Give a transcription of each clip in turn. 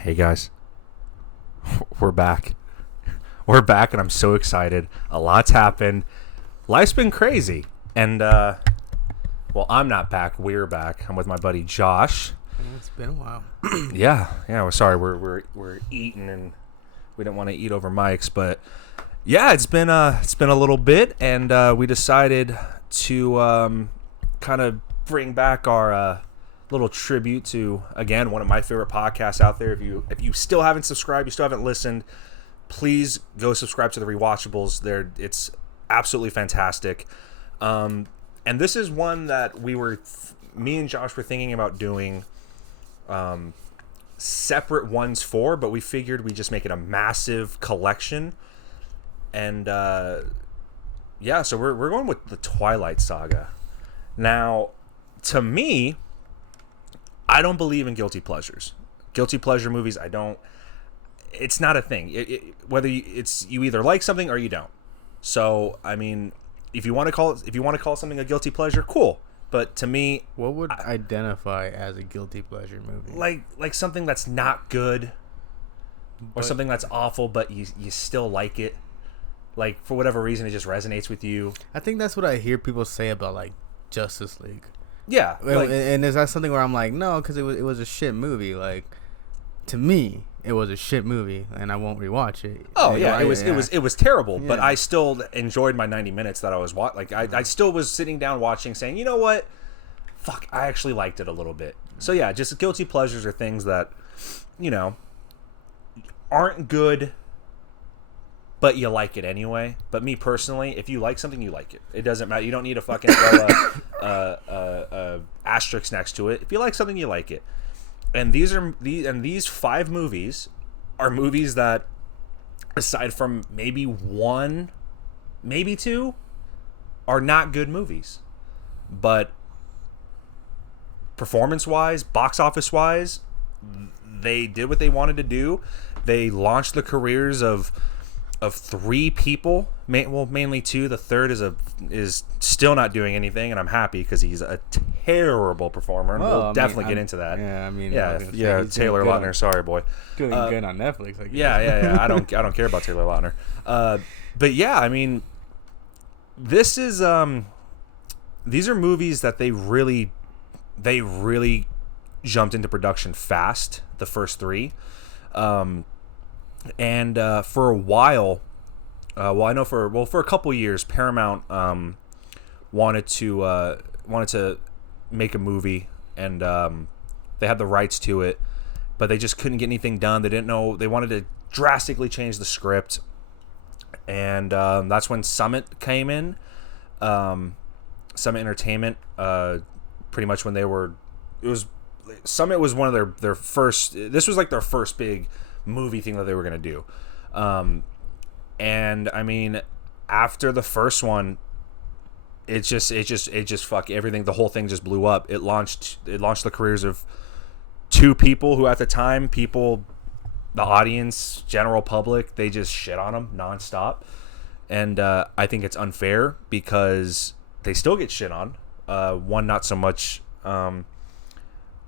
Hey guys, we're back. We're back, and I'm so excited. A lot's happened. Life's been crazy, and well, I'm not back. We're back. I'm with my buddy Josh. It's been a while. Yeah. We're sorry. We're eating, and we didn't want to eat over mics, but yeah, it's been a little bit, and we decided to kind of bring back our little tribute to, again, one of my favorite podcasts out there. If you still haven't subscribed, you still haven't listened, please go subscribe to the Rewatchables. It's absolutely fantastic. And this is one that me and Josh were thinking about doing separate ones for, but we figured we'd just make it a massive collection. And yeah, so we're going with the Twilight Saga. Now, to me, I don't believe in guilty pleasures. Guilty pleasure movies, I don't. It's not a thing. You either like something or you don't. So, I mean, if you want to call something a guilty pleasure, cool. But to me, what would identify as a guilty pleasure movie? Like something that's not good, or something that's awful, but you still like it. Like, for whatever reason, it just resonates with you. I think that's what I hear people say about like Justice League. Yeah, and is that something where I'm like, no, because it was a shit movie. Like, to me, it was a shit movie, and I won't rewatch it. Oh yeah, it was terrible, yeah. But I still enjoyed my 90 minutes that I was watching. Like, I still was sitting down watching, saying, you know what, fuck, I actually liked it a little bit. So yeah, just guilty pleasures are things that, aren't good, but you like it anyway. But me personally, if you like something, you like it. It doesn't matter. You don't need to fucking throw a asterisk next to it. If you like something, you like it. And these 5 movies are movies that, aside from maybe 1, maybe 2, are not good movies. But performance-wise, box office-wise, they did what they wanted to do. They launched the careers of 3 people, mainly 2. The third is still not doing anything, and I'm happy because he's a terrible performer, and we'll definitely get into that. Yeah, Taylor Lautner, sorry boy, doing good on Netflix. Yeah. I don't care about Taylor Lautner, but yeah, I mean, these are movies that they really jumped into production fast. The first 3. And for a while, I know for a couple years, Paramount wanted to make a movie, and they had the rights to it, but they just couldn't get anything done. They didn't know. They wanted to drastically change the script, and that's when Summit came in. Summit Entertainment, pretty much when Summit was one of their first. This was like their first big movie thing that they were going to do. And I mean, after the first one, it just fuck everything. The whole thing just blew up. It launched the careers of 2 people who, at the time, the audience, general public, they just shit on them nonstop. And I think it's unfair because they still get shit on. One, not so much. And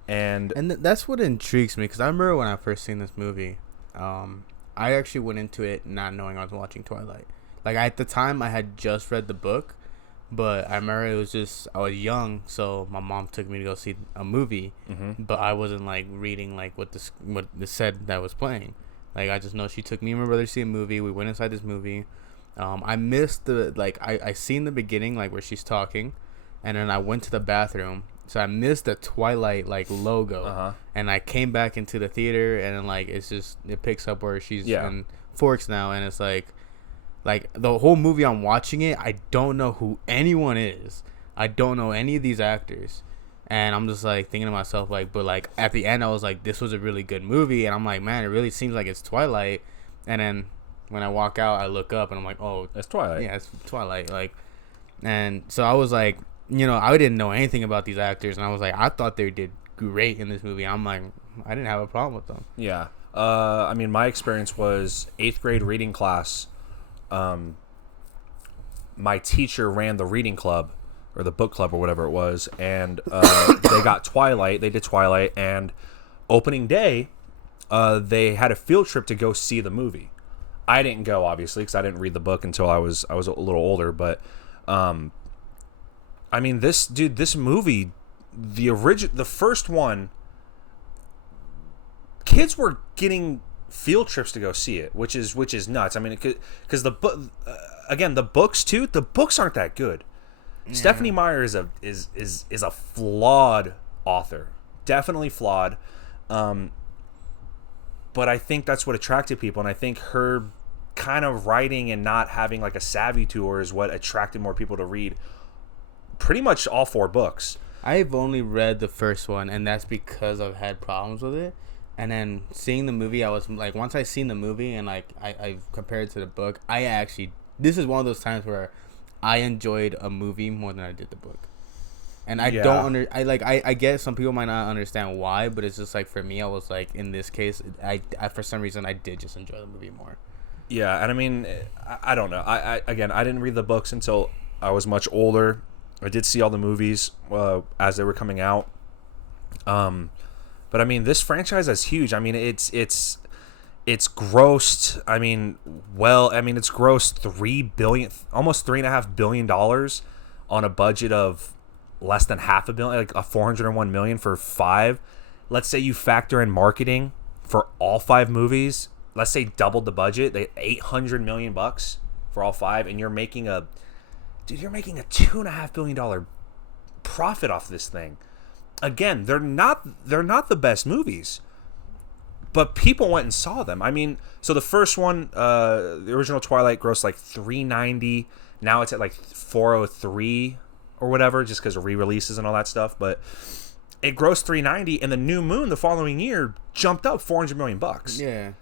that's what intrigues me, because I remember when I first seen this movie, I actually went into it not knowing I was watching Twilight. Like, at the time, I had just read the book, but I remember I was young, so my mom took me to go see a movie, but I wasn't like reading like what the said that was playing. Like, I just know she took me and my brother to see a movie. We went inside this movie. I missed I seen the beginning, like where she's talking, and then I went to the bathroom. So I missed the Twilight logo, and I came back into the theater, and then it picks up where she's in Forks now, and it's like the whole movie I'm watching it, I don't know who anyone is, I don't know any of these actors, and I'm just like thinking to myself but at the end I was like, this was a really good movie, and I'm like, man, it really seems like it's Twilight, and then when I walk out, I look up and I'm like, oh, it's Twilight. Yeah, it's Twilight, and so I was like. I didn't know anything about these actors, and I was like, I thought they did great in this movie. I'm like, I didn't have a problem with them. Yeah. I mean, my experience was 8th grade reading class. My teacher ran the reading club, or the book club, or whatever it was, and they did Twilight, and opening day, they had a field trip to go see the movie. I didn't go, obviously, because I didn't read the book until I was a little older. But I mean, this movie, the first one, kids were getting field trips to go see it, which is nuts. I mean, because the book, again, the books too. The books aren't that good. Yeah. Stephenie Meyer is a flawed author, definitely flawed. But I think that's what attracted people, and I think her kind of writing and not having like a savvy to her is what attracted more people to read pretty much all 4 books. I've only read the first one, and that's because I've had problems with it. And then seeing the movie, I was like, once I seen the movie and like I compared it to the book, this is one of those times where I enjoyed a movie more than I did the book. And I I guess some people might not understand why, but it's just like for me, I was like, in this case, I for some reason I did just enjoy the movie more. Yeah, and I mean, I don't know. I didn't read the books until I was much older. I did see all the movies as they were coming out. But I mean, this franchise is huge. I mean, it's grossed. I mean, it's grossed almost $3.5 billion on a budget of less than $500 million, like a $401 million for 5. Let's say you factor in marketing for all 5 movies. Let's say doubled the budget, they $800 million for all 5, and you're making a $2.5 billion profit off this thing. Again, they're not the best movies, but people went and saw them. I mean, so the first one, the original Twilight, grossed like $390. Now it's at like $403 or whatever, just because of re-releases and all that stuff. But it grossed $390, and the New Moon the following year jumped up $400 million. Yeah.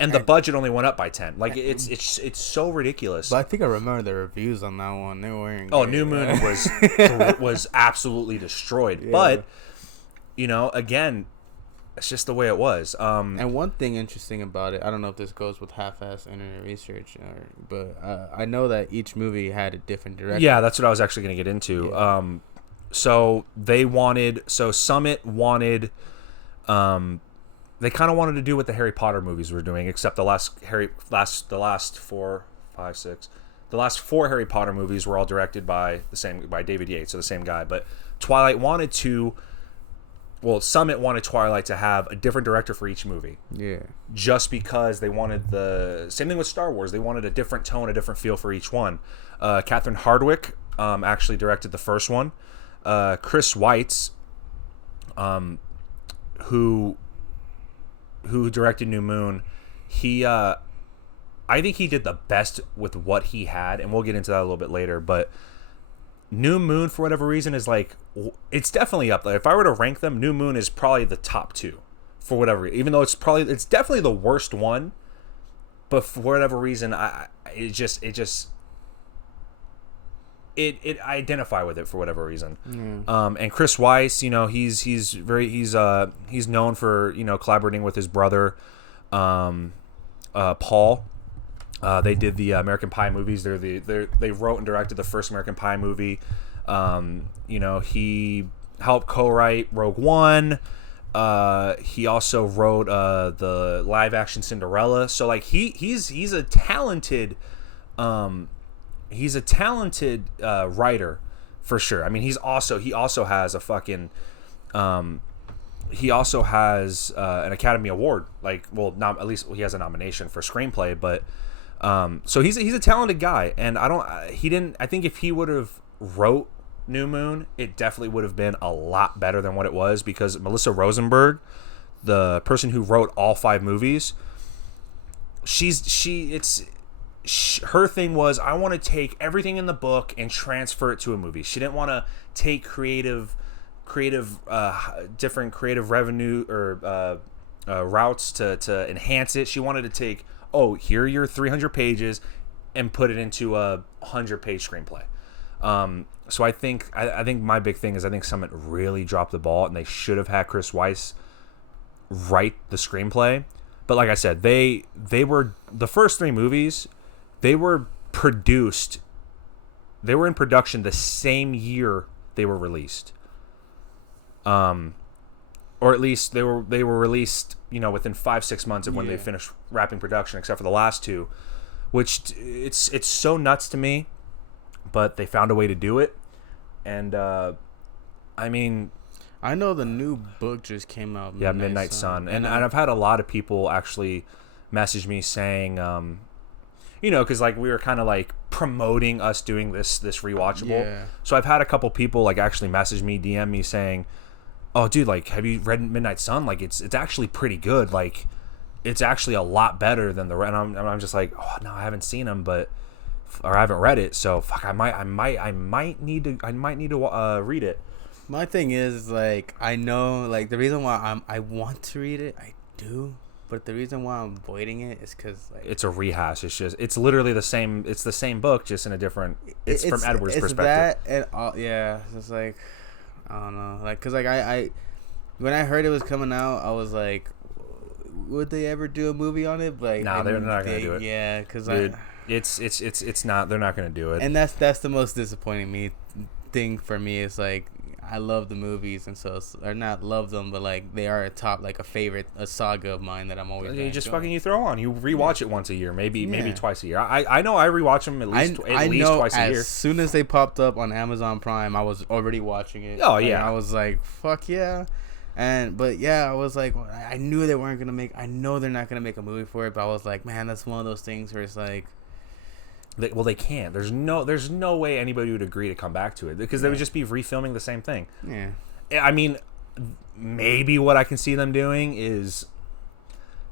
And the budget only went up by 10. Like it's so ridiculous. But I think I remember the reviews on that one. They weren't. Oh, New Moon was absolutely destroyed. Yeah. But again, it's just the way it was. And one thing interesting about it, I don't know if this goes with half-ass internet research, but I know that each movie had a different director. Yeah, that's what I was actually going to get into. Yeah. Summit wanted. They kind of wanted to do what the Harry Potter movies were doing, except the last 4, 5, 6, the last 4 Harry Potter movies were all directed by David Yates, so the same guy. But Summit wanted Twilight to have a different director for each movie. Yeah. Just because they wanted the same thing with Star Wars. They wanted a different tone, a different feel for each one. Catherine Hardwicke actually directed the first one. Chris Weitz, who directed New Moon, I think he did the best with what he had, and we'll get into that a little bit later. But New Moon, for whatever reason, is like, it's definitely up there. If I were to rank them, New Moon is probably the top 2 for whatever reason. Even though it's definitely the worst one, but for whatever reason, I identify with it for whatever reason. And Chris Weiss, he's known for collaborating with his brother, Paul. They did the American Pie movies. They wrote and directed the first American Pie movie. He helped co-write Rogue One. He also wrote the live action Cinderella. So like he's a talented writer for sure. I mean, he also has a fucking he also has an Academy Award. At least he has a nomination for screenplay. But so he's a talented guy, and I think if he would have wrote New Moon, it definitely would have been a lot better than what it was, because Melissa Rosenberg, the person who wrote all 5 movies, her thing was, I want to take everything in the book and transfer it to a movie. She didn't want to take different creative revenue or routes to enhance it. She wanted to take, here are your 300 pages and put it into a 100-page screenplay. So I think my big thing is, I think Summit really dropped the ball, and they should have had Chris Weiss write the screenplay. But like I said, they were, the first 3 movies, they were in production the same year they were released. or at least they were released, within 5-6 months of when they finished wrapping production, except for the last two, which it's so nuts to me, but they found a way to do it, and I mean, I know the new book just came out. Yeah, Midnight Sun, and I've had a lot of people actually message me saying, because like we were kind of like promoting us doing this rewatchable. Yeah. So I've had a couple people like actually message me, DM me saying, "Oh, dude, like, have you read Midnight Sun? Like, it's actually pretty good. Like, it's actually a lot better than the." And I'm just like, "Oh no, I haven't seen them, or I haven't read it. So fuck, I might need to read it." My thing is, like, I know, like, the reason why I want to read it, I do, but the reason why I'm avoiding it is because, like, it's a rehash. It's literally the same. It's the same book, just in a different. It's from Edward's perspective. That and yeah, it's just like, I don't know, like, cause like I when I heard it was coming out, I was like, would they ever do a movie on it? But, like, nah, they're not gonna do it. Yeah, cause dude, it's not. They're not gonna do it. And that's the most disappointing thing for me. Is like, I love the movies, and so or not love them, but like they are a saga of mine that I'm always. You just fucking you throw on. You rewatch it once a year, maybe twice a year. I know I rewatch them at least twice a year. As soon as they popped up on Amazon Prime, I was already watching it. Oh yeah, I was like, fuck yeah. But I was like, I knew they weren't gonna make. I know they're not gonna make a movie for it, but I was like, man, that's one of those things where it's like. They can't. There's no way anybody would agree to come back to it because they would just be refilming the same thing. Yeah. I mean, maybe what I can see them doing is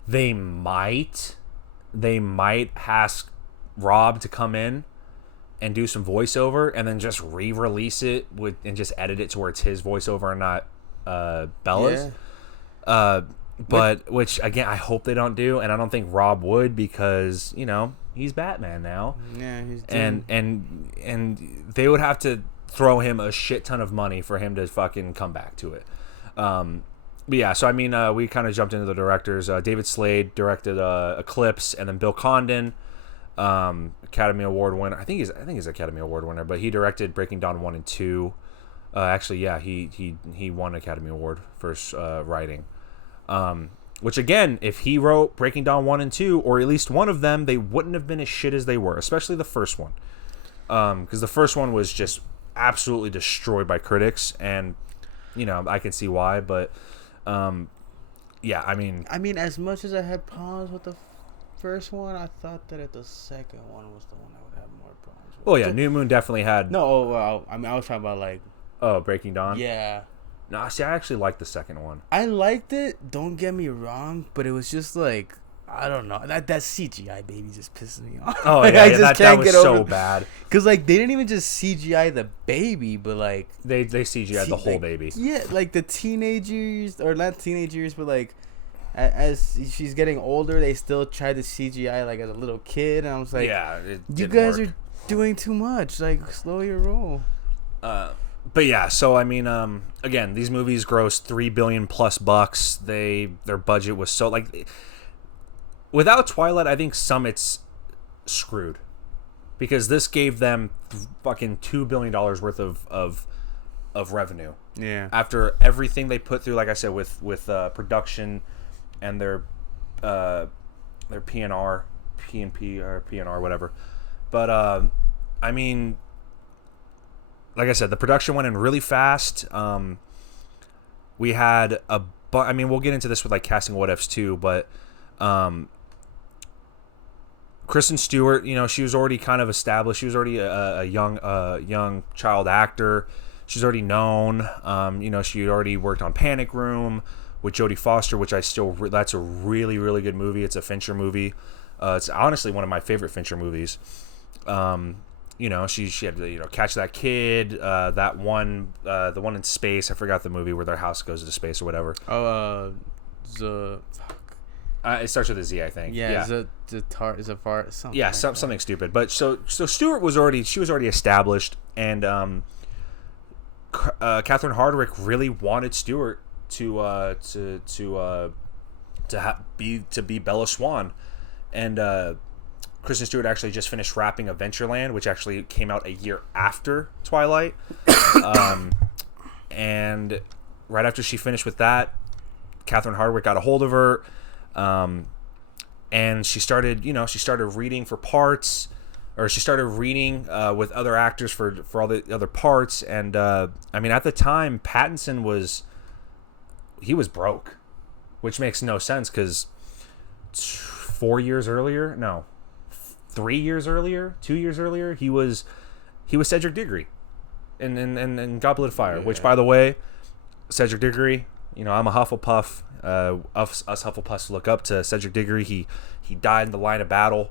they might ask Rob to come in and do some voiceover and then just re-release it and just edit it to where it's his voiceover and not Bella's. Yeah. But which again, I hope they don't do, and I don't think Rob would because he's Batman now. Yeah, he's and they would have to throw him a shit ton of money for him to fucking come back to it. But yeah, so I mean, we kind of jumped into the directors. David Slade directed Eclipse, and then Bill Condon, Academy Award winner. I think he's Academy Award winner, but he directed Breaking Dawn 1 and 2. Actually, yeah, he won Academy Award for writing. Which again, if he wrote Breaking Dawn 1 and 2, or at least one of them, they wouldn't have been as shit as they were, especially the first one. Because the first one was just absolutely destroyed by critics, and I can see why, but yeah, I mean, as much as I had problems with the first one, I thought that the second one was the one I would have more problems with. Well, yeah, New Moon definitely had. No, well, I was talking about like. Oh, Breaking Dawn. Yeah. No, see, I actually liked the second one. I liked it. Don't get me wrong, but it was just like, I don't know, that CGI baby just pisses me off. Oh like, yeah, I just that was so bad. Cause like they didn't even just CGI the baby, but like they CGI the whole like, baby. Yeah, like the teenage years, or not teenage years, but like as she's getting older, they still try to CGI like as a little kid, and I was like, yeah, you guys are doing too much. Like, slow your roll. But yeah, so I mean, again, these movies grossed $3 billion plus bucks. Their budget was so like, without Twilight, I think Summit's screwed, because this gave them fucking $2 billion worth of revenue. Yeah. After everything they put through, like I said, with production and their PNR, PNP or PNR, whatever. But I mean, like I said, the production went in really fast. We had I mean, we'll get into this with like casting what ifs too, but Kristen Stewart, she was already kind of established. She was already a young child actor. She's already known. She had already worked on Panic Room with Jodie Foster, which that's a really, really good movie. It's a Fincher movie. It's honestly one of my favorite Fincher movies. She had to, Catch That Kid, that one, the one in space. I forgot the movie where their house goes to space or whatever. Oh, it starts with a Z, I think. Yeah. Something. Yeah, something stupid. But so Stewart was already established, and Catherine Hardwicke really wanted Stewart to be Bella Swan, and Kristen Stewart actually just finished wrapping Adventureland, which actually came out a year after Twilight. And right after she finished with that, Catherine Hardwicke got a hold of her, and she started reading for parts, or she started reading with other actors for all the other parts. And I mean, at the time, Pattinson was broke, which makes no sense because 2 years earlier, he was Cedric Diggory in Goblet of Fire. Which, by the way, Cedric Diggory, I'm a Hufflepuff. Us Hufflepuffs look up to Cedric Diggory. He died in the line of battle.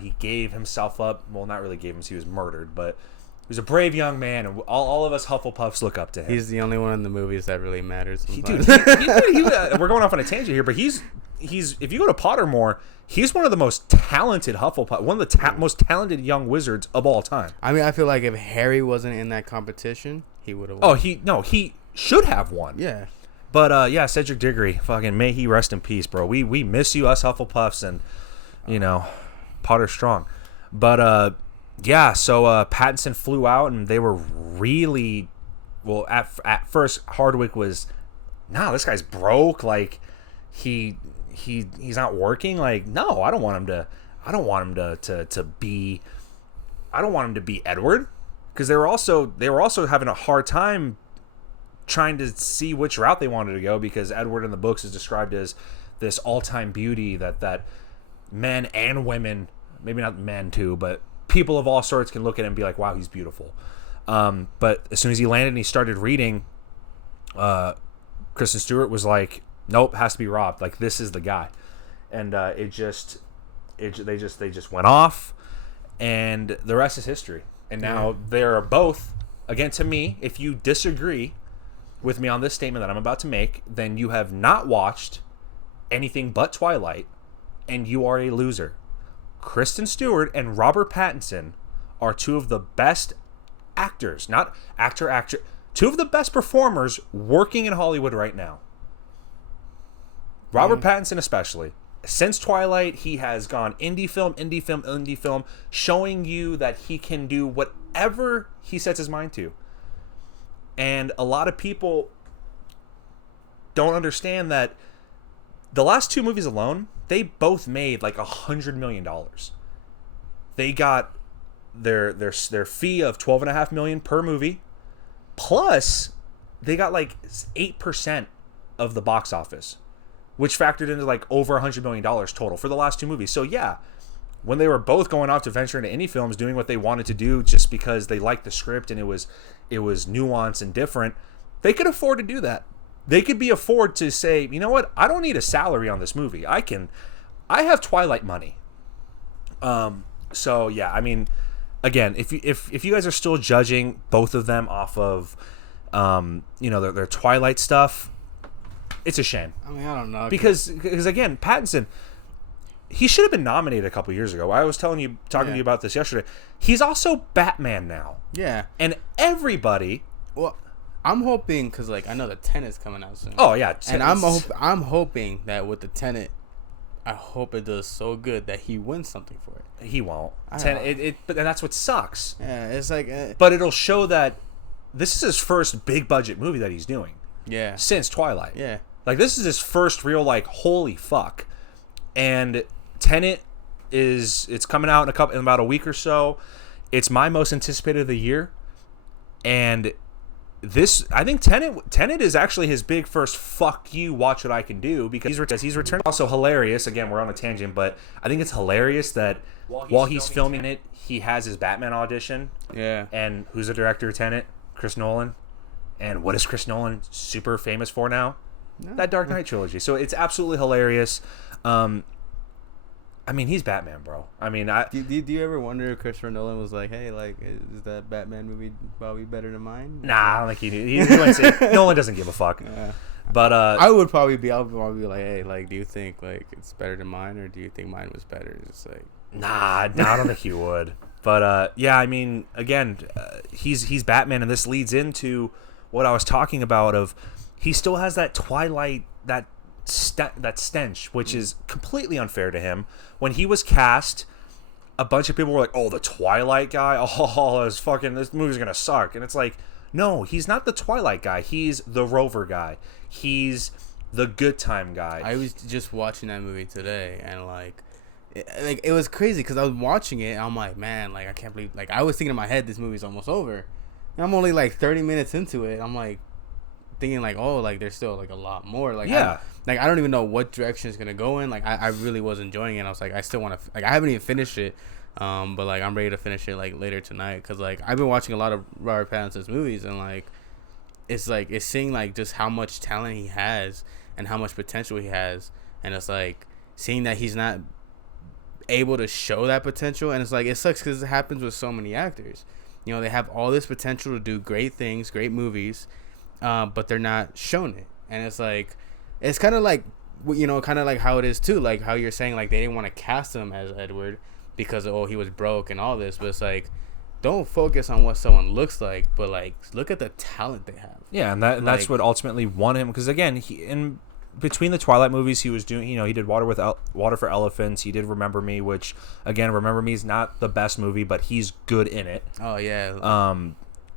He gave himself up. Well, not really gave him. He was murdered, but he was a brave young man, and all of us Hufflepuffs look up to him. He's the only one in the movies that really matters. We're going off on a tangent here, but he's if you go to Pottermore, he's one of the most talented Hufflepuff, one of the most talented young wizards of all time. I mean, I feel like if Harry wasn't in that competition, he would have won. Oh, he should have won. Yeah. But Cedric Diggory, fucking may he rest in peace, bro. We miss you, us Hufflepuffs, and Potter strong. But so Pattinson flew out, and they were really at first Hardwicke was, this guy's broke, like he's not working. Like, no, I don't want him to be Edward, because they were also having a hard time trying to see which route they wanted to go, because Edward in the books is described as this all-time beauty that men and women, maybe not men too, but people of all sorts can look at him and be like, wow, he's beautiful. But as soon as he landed and he started reading, Kristen Stewart was like, nope, has to be Rob. Like, this is the guy. And they just went off, and the rest is history. And now they're both, again, to me, if you disagree with me on this statement that I'm about to make, then you have not watched anything but Twilight, and you are a loser. Kristen Stewart and Robert Pattinson are two of the best actors, not actor, two of the best performers working in Hollywood right now. Robert Pattinson especially. Since Twilight, he has gone indie film, showing you that he can do whatever he sets his mind to. And a lot of people don't understand that the last two movies alone, they both made like $100 million. They got their fee of $12.5 million per movie, plus they got like 8% of the box office, which factored into like over $100 million total for the last two movies. So yeah, when they were both going off to venture into indie films, doing what they wanted to do just because they liked the script and it was nuanced and different, they could afford to do that. They could afford to say, you know what, I don't need a salary on this movie. I have Twilight money. So yeah, I mean, again, if you guys are still judging both of them off of their Twilight stuff, it's a shame. I mean, I don't know, because again, Pattinson, he should have been nominated a couple years ago. I was talking to you about this yesterday. He's also Batman now. Yeah. And everybody. Well, I'm hoping, because like I know the Tenet's coming out soon. Oh yeah. And I'm hoping that with the Tenet, I hope it does so good that he wins something for it. He won't. But that's what sucks. Yeah, it's like. But it'll show that this is his first big budget movie that he's doing. Yeah. Since Twilight. Yeah. Like, this is his first real, like, holy fuck. And Tenet it's coming out in about a week or so. It's my most anticipated of the year. And I think Tenet is actually his big first fuck you, watch what I can do, because he's returned. Also hilarious, again, we're on a tangent, but I think it's hilarious that while he's filming it, he has his Batman audition. Yeah. And who's the director of Tenet? Chris Nolan. And what is Chris Nolan super famous for now? No. That Dark Knight trilogy. So it's absolutely hilarious. I mean, he's Batman, bro. I mean, do you ever wonder if Christopher Nolan was like, hey, like, is that Batman movie probably better than mine? Nah, I don't think he knew. He wouldn't say, Nolan doesn't give a fuck. Yeah. But I would probably be like, hey, like, do you think like it's better than mine, or do you think mine was better? It's like, nah, I don't think he would. But yeah, I mean, again, he's Batman, and this leads into what I was talking about. Of he still has that Twilight, that stench, which is completely unfair to him. When he was cast, a bunch of people were like, "Oh, the Twilight guy. Oh, this movie's gonna suck." And it's like, no, he's not the Twilight guy. He's the Rover guy. He's the good time guy. I was just watching that movie today, and it was crazy because I was watching it, and I'm like, man, like I can't believe, like I was thinking in my head, this movie's almost over, and I'm only like 30 minutes into it. I'm like thinking like, oh, like there's still like a lot more. Like yeah, I don't even know what direction it's gonna go in. Like I really was enjoying it. I was like, I still want to, like I haven't even finished it, but like I'm ready to finish it like later tonight because like I've been watching a lot of Robert Pattinson's movies, and like it's seeing like just how much talent he has and how much potential he has, and it's like seeing that he's not able to show that potential, and it's like it sucks because it happens with so many actors. You know, they have all this potential to do great things, great movies, but they're not shown it, and it's like it's kind of like, you know, kind of like how it is too, like how you're saying like they didn't want to cast him as Edward because he was broke and all this, but it's like don't focus on what someone looks like, but like look at the talent they have. Yeah, and that's what ultimately won him, because again, he in between the Twilight movies, he was doing, you know, he did Water for Elephants, he did Remember Me, which again, Remember Me is not the best movie, but he's good in it. Oh yeah.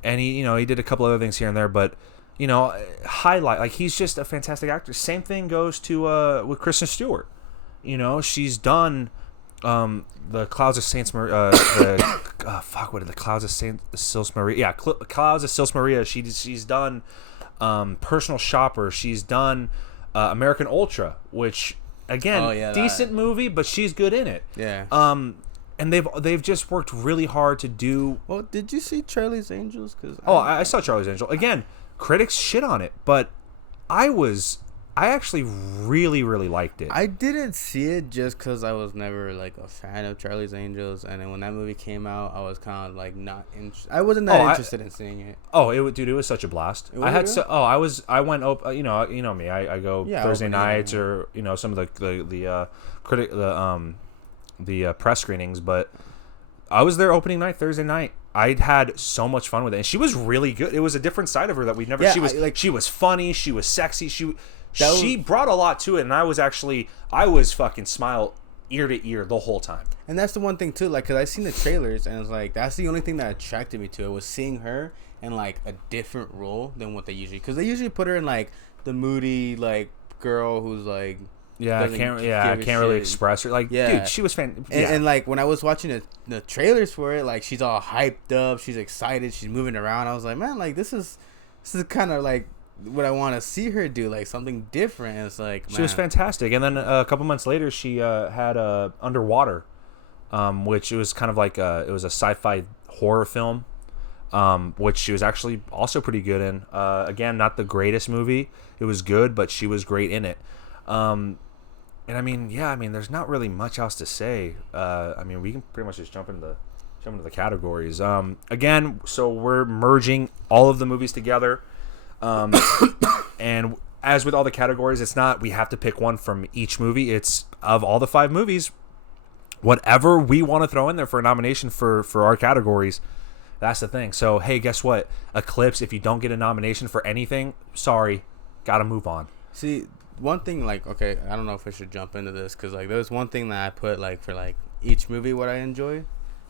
And he, you know, he did a couple other things here and there, but you know, highlight, like he's just a fantastic actor. Same thing goes to with Kristen Stewart. You know, she's done the Clouds of Saints Maria. What are the Clouds of Sils Maria? Yeah, Clouds of Sils Maria. She's done Personal Shopper. She's done American Ultra, which again, decent movie, but she's good in it. Yeah. And they've just worked really hard to do. Well, did you see Charlie's Angels? I saw Charlie's Angel. Again, critics shit on it, but I actually really, really liked it. I didn't see it just because I was never like a fan of Charlie's Angels, and then when that movie came out, I was kind of like not interested. I wasn't that interested in seeing it. Dude, it was such a blast. I went you know me. I go Thursday nights or you know some of the press screenings, but I was there opening night Thursday night. I had so much fun with it, and she was really good. It was a different side of her that we'd never. Yeah, she was funny. She was sexy. She brought a lot to it, and I was fucking smile ear to ear the whole time. And that's the one thing too, like, cause I seen the trailers, and it's like that's the only thing that attracted me to it was seeing her in like a different role than what they usually, cause they usually put her in like the moody like girl who's like. I can't really express her. Like, dude, she was fantastic. And like when I was watching the trailers for it, like she's all hyped up, she's excited, she's moving around. I was like, man, like this is kind of like what I want to see her do, like something different. And it's like, man. She was fantastic. And then a couple months later, she had Underwater, which it was kind of like it was a sci-fi horror film, which she was actually also pretty good in. Again, not the greatest movie. It was good, but she was great in it. And I mean, there's not really much else to say. I mean, we can pretty much just jump into the categories. Again, so we're merging all of the movies together. And as with all the categories, it's not we have to pick one from each movie. It's of all the 5 movies, whatever we want to throw in there for a nomination for our categories. That's the thing. So, hey, guess what? Eclipse, if you don't get a nomination for anything, sorry, got to move on. See, one thing, like, okay, I don't know if I should jump into this because, like, there's one thing that I put, like, for, like, each movie what I enjoy.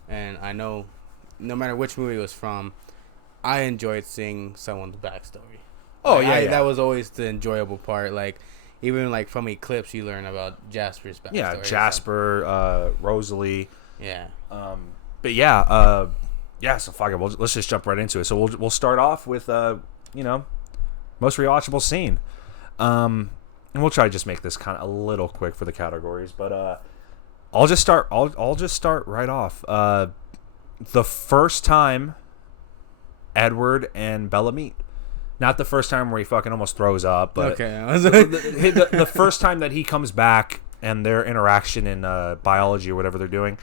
And I know no matter which movie it was from, I enjoyed seeing someone's backstory. Oh, like, that was always the enjoyable part. Like, even, like, from Eclipse, you learn about Jasper's backstory. Yeah, Jasper, Rosalie. Yeah. But, yeah, so fuck it. Let's just jump right into it. So we'll start off with, most rewatchable scene. And we'll try to just make this kind of a little quick for the categories, but I'll just start right off. The first time Edward and Bella meet. Not the first time where he fucking almost throws up, but the first time that he comes back and their interaction in biology or whatever they're doing.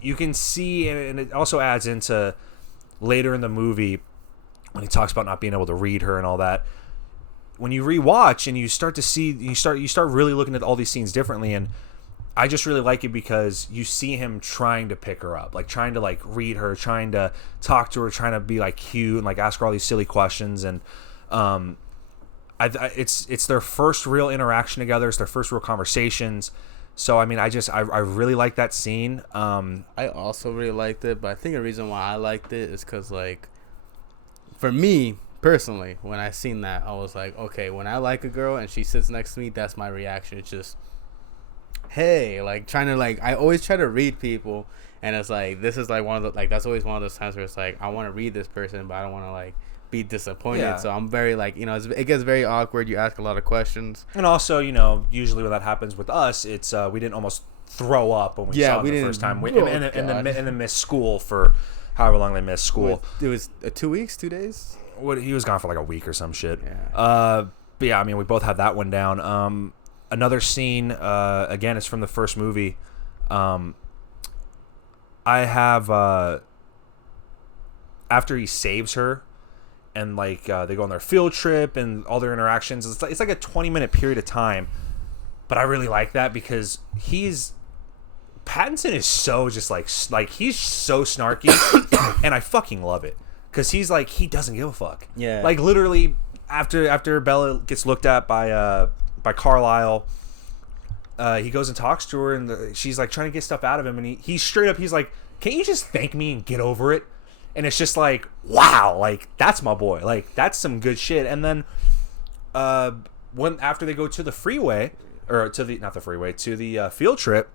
You can see, and it also adds into later in the movie when he talks about not being able to read her and all that. When you rewatch and you start to see, you start really looking at all these scenes differently, and I just really like it because you see him trying to pick her up, like trying to like read her, trying to talk to her, trying to be like cute and like ask her all these silly questions, and it's their first real interaction together. It's their first real conversations. So I mean, I really like that scene. I also really liked it, but I think the reason why I liked it is because like for me personally, when I seen that, I was like, okay, when I like a girl and she sits next to me, that's my reaction. It's just, hey, like trying to like, I always try to read people, and it's like, this is like one of the, like, that's always one of those times where it's like, I want to read this person, but I don't want to like be disappointed. Yeah. So I'm very like, it gets very awkward. You ask a lot of questions, And also, usually when that happens with us, it's we didn't almost throw up when we saw it the first time. And then miss school for however long they missed school. It was 2 weeks, 2 days. What, he was gone for like a week or some shit. Yeah. But yeah, I mean, we both had that one down. Another scene, again, is from the first movie. I have after he saves her, and like they go on their field trip and all their interactions. It's like a 20-minute period of time, but I really like that because Pattinson is so just like he's so snarky, and I fucking love it because he's like, he doesn't give a fuck. Yeah. Like literally after Bella gets looked at by Carlisle, he goes and talks to her, and she's like trying to get stuff out of him, and he's straight up, he's like, can't you just thank me and get over it? And it's just like, wow, like that's my boy, like that's some good shit. And then when after they go to the freeway, or to the field trip,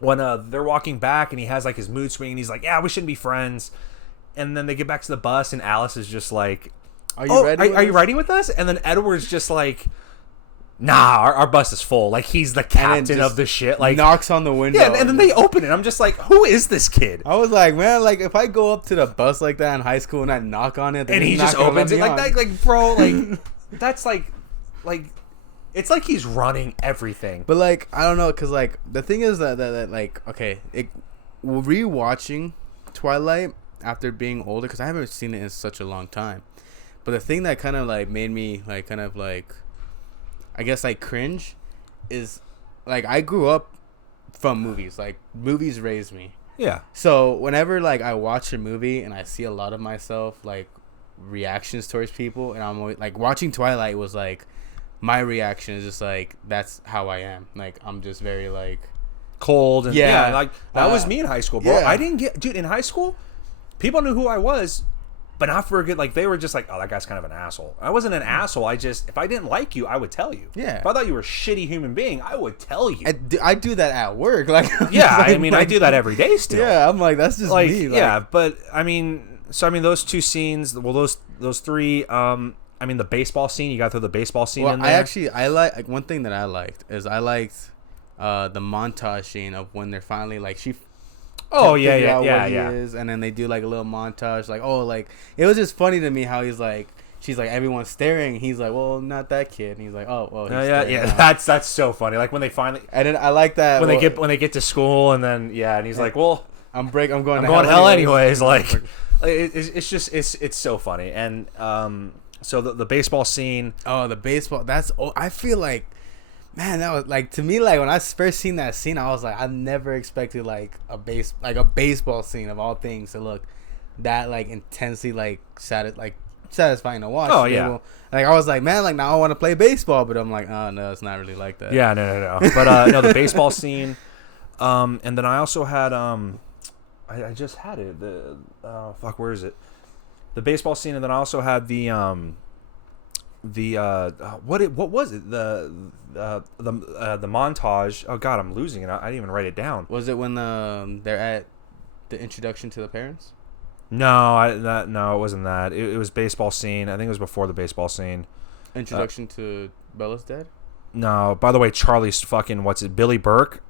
when they're walking back and he has like his mood swing and he's like, yeah, we shouldn't be friends. And then they get back to the bus and Alice is just like, are you riding with us? And then Edward's just like, nah, our bus is full. Like he's the captain of the shit. Like knocks on the window. Yeah, and then they open it. I'm just like, who is this kid? I was like, man, like if I go up to the bus like that in high school and I knock on it, and he just opens it like that, like bro, like that's like it's like he's running everything. But like I don't know, cause like the thing is that like okay, rewatching Twilight after being older, cause I haven't seen it in such a long time. But the thing that kind of like made me like kind of like, I guess like cringe, is like I grew up from movies. Like movies raised me. Yeah. So whenever like I watch a movie and I see a lot of myself like reactions towards people, and I'm always, like watching Twilight was like, my reaction is just like, that's how I am. Like I'm just very like cold and like that was me in high school, bro. Yeah. I didn't get, dude, in high school, people knew who I was, but not for a good, like they were just like, oh, that guy's kind of an asshole. I wasn't an asshole. I just, if I didn't like you, I would tell you. Yeah. If I thought you were a shitty human being, I would tell you. I do that at work. Like yeah, like, I mean, I do that every day still. Yeah, I'm like, that's just like, me. Like, yeah, but I mean, those two scenes, well, those three, I mean, the baseball scene, you got through the baseball scene in there. I like one thing that I liked is I liked the montage scene of when they're finally like she. Oh He is, and then they do like a little montage, like, oh, like it was just funny to me how he's like, she's like, everyone's staring. He's like, well, not that kid. And he's like, oh, well, he's yeah. That's so funny. Like when they finally, and then I like that when they get to school, and then and he's like, well, I'm going to hell anyways. Like it's just it's so funny. And so the baseball scene. Oh, the baseball. I feel like, man, that was like, to me, like when I first seen that scene, I was like, I never expected like a baseball scene of all things to look that like intensely like satisfying to watch. Oh yeah. Like I was like, man, like now I want to play baseball, but I'm like, oh no, it's not really like that. Yeah, no. But no, the baseball scene. And then I also had I just had it. Where is it? The baseball scene, and then I also had the what was it? The montage. Oh God, I'm losing it. I didn't even write it down. Was it when they're at the introduction to the parents? No, it wasn't that. It was baseball scene. I think it was before the baseball scene. Introduction to Bella's dad? No. By the way, Charlie's fucking Billy Burke.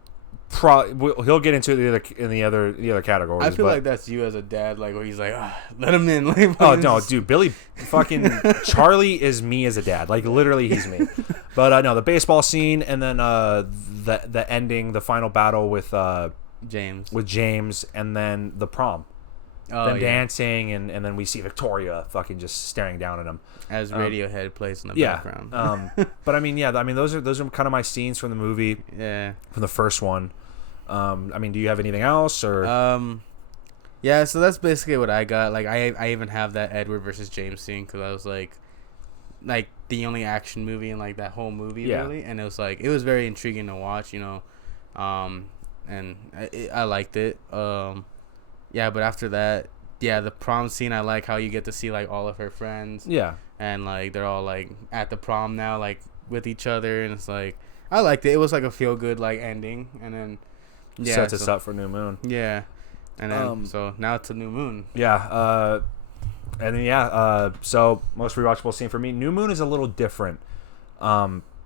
He'll get into it in the other categories. I feel like that's you as a dad, like where he's like, let him in. Like, oh no, dude, Billy fucking Charlie is me as a dad. Like literally, he's me. But no, the baseball scene, and then the ending, the final battle with James, and then the prom. Them dancing, and then we see Victoria fucking just staring down at him as Radiohead plays in the background. But I mean, those are kind of my scenes from the movie. Yeah, from the first one. I mean, do you have anything else or? Yeah, so that's basically what I got. Like, I even have that Edward versus James scene because I was like the only action movie in like that whole movie, really, and it was very intriguing to watch, and I liked it. Yeah, but after that, yeah, the prom scene. I like how you get to see like all of her friends. Yeah. And like they're all like at the prom now, like with each other, and it's like I liked it. It was like a feel good like ending, and then Sets us up for New Moon. Yeah, and then so now it's a New Moon. Yeah. And then so most rewatchable scene for me, New Moon is a little different,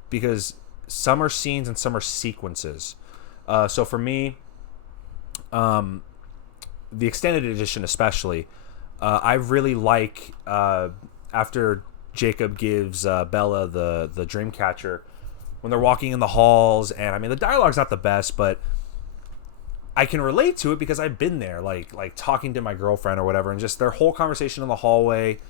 because some are scenes and some are sequences. So for me, the extended edition especially, I really like after Jacob gives Bella the dream catcher, when they're walking in the halls, and I mean the dialogue's not the best, but I can relate to it because I've been there, like talking to my girlfriend or whatever, and just their whole conversation in the hallway,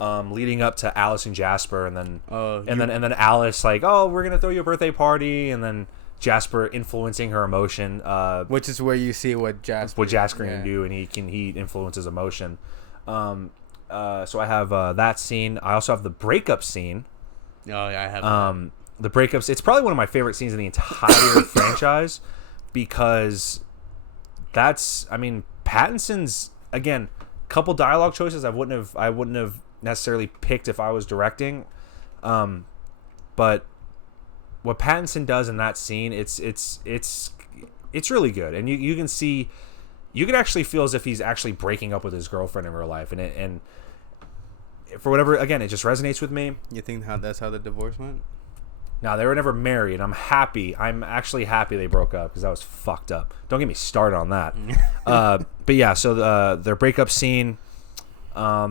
leading up to Alice and Jasper, and then then Alice like, oh, we're gonna throw you a birthday party, and then Jasper influencing her emotion, which is where you see what Jasper can do, and he influences emotion. So I have that scene. I also have the breakup scene. Oh yeah, I have the breakups. It's probably one of my favorite scenes in the entire franchise, because that's, I mean, Pattinson's, again, couple dialogue choices I wouldn't have necessarily picked if I was directing, but what Pattinson does in that scene, it's really good, and you can see, you can actually feel as if he's actually breaking up with his girlfriend in real life, and for whatever, again, it just resonates with me. You think that's how the divorce went? No, they were never married. I'm happy. I'm actually happy they broke up, because that was fucked up. Don't get me started on that. But yeah, so their breakup scene. I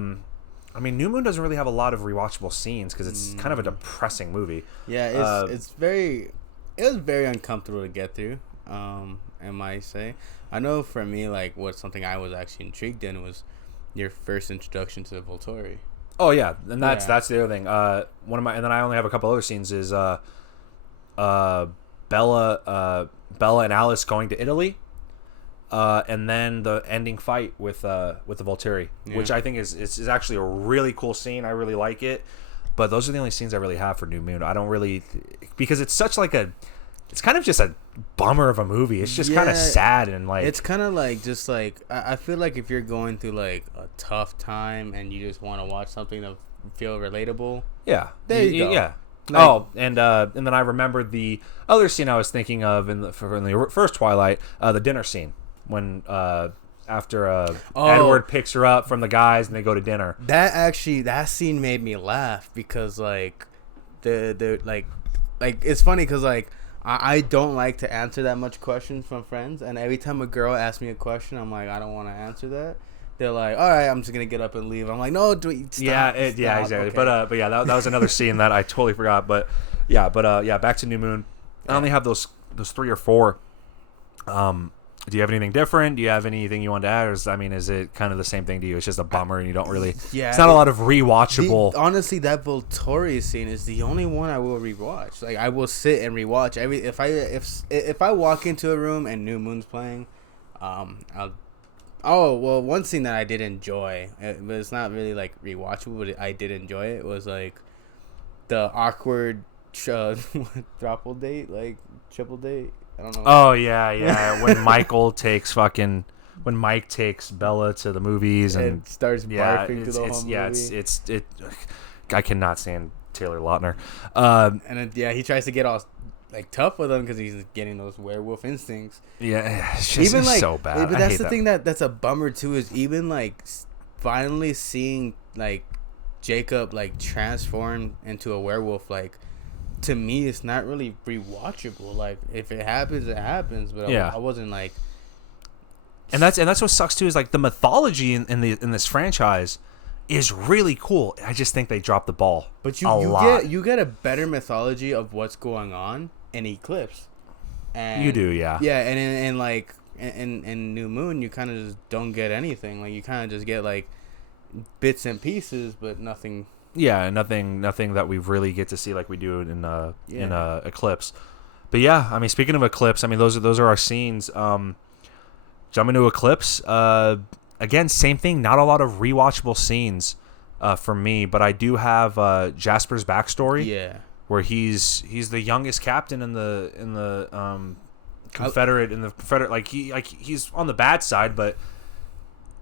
mean, New Moon doesn't really have a lot of rewatchable scenes because it's kind of a depressing movie. Yeah, it was very uncomfortable to get through. I might say. I know for me, like, something I was actually intrigued in was your first introduction to the Volturi. Oh yeah, and that's the other thing. And then I only have a couple other scenes. Is Bella and Alice going to Italy, and then the ending fight with the Volturi, which I think is actually a really cool scene. I really like it, but those are the only scenes I really have for New Moon. I don't really, because it's such like it's kind of just a bummer of a movie. It's just kind of sad, and like it's kind of like just like I feel like if you're going through like a tough time and you just want to watch something to feel relatable, there you go. Yeah. Like, and then I remembered the other scene I was thinking of in the first Twilight, the dinner scene when after Edward picks her up from the guys and they go to dinner. That scene made me laugh because like the like it's funny because like I don't like to answer that much questions from friends, and every time a girl asks me a question, I'm like, I don't want to answer that. They're like, all right, I'm just gonna get up and leave. I'm like, no, stop. Yeah, exactly. Okay. But yeah, that was another scene that I totally forgot. But yeah, back to New Moon. I only have those 3 or 4. Do you have anything different? Do you have anything you want to add? Or is it kind of the same thing to you? It's just a bummer, and you don't really. Yeah, it's not a lot of rewatchable. Honestly, that Volturi scene is the only one I will rewatch. Like I will sit and rewatch every. If I walk into a room and New Moon's playing, I'll. Oh well, one scene that I did enjoy, but it's not really like rewatchable, but I did enjoy it. Was like the awkward triple date. I don't know. Oh yeah. When Mike takes Bella to the movies and starts barfing to the whole movie. I cannot stand Taylor Lautner. And then, he tries to get all like tough with him because he's getting those werewolf instincts. Yeah, it's just even, like, so bad. But that's the thing that's a bummer too, is even like finally seeing like Jacob like transform into a werewolf. Like to me, it's not really rewatchable. Like if it happens, it happens. But I wasn't like. And that's what sucks too, is like the mythology in this franchise is really cool. I just think they dropped the ball. But you get a better mythology of what's going on in Eclipse. And you do, yeah. Yeah, and like in New Moon, you kind of just don't get anything. Like you kind of just get like bits and pieces, but nothing. Yeah, nothing that we really get to see like we do in Eclipse. But yeah, speaking of Eclipse, those are our scenes. Jumping to Eclipse, again, same thing. Not a lot of rewatchable scenes for me, but I do have Jasper's backstory. Yeah, where he's the youngest captain in the Confederate, like he's on the bad side, but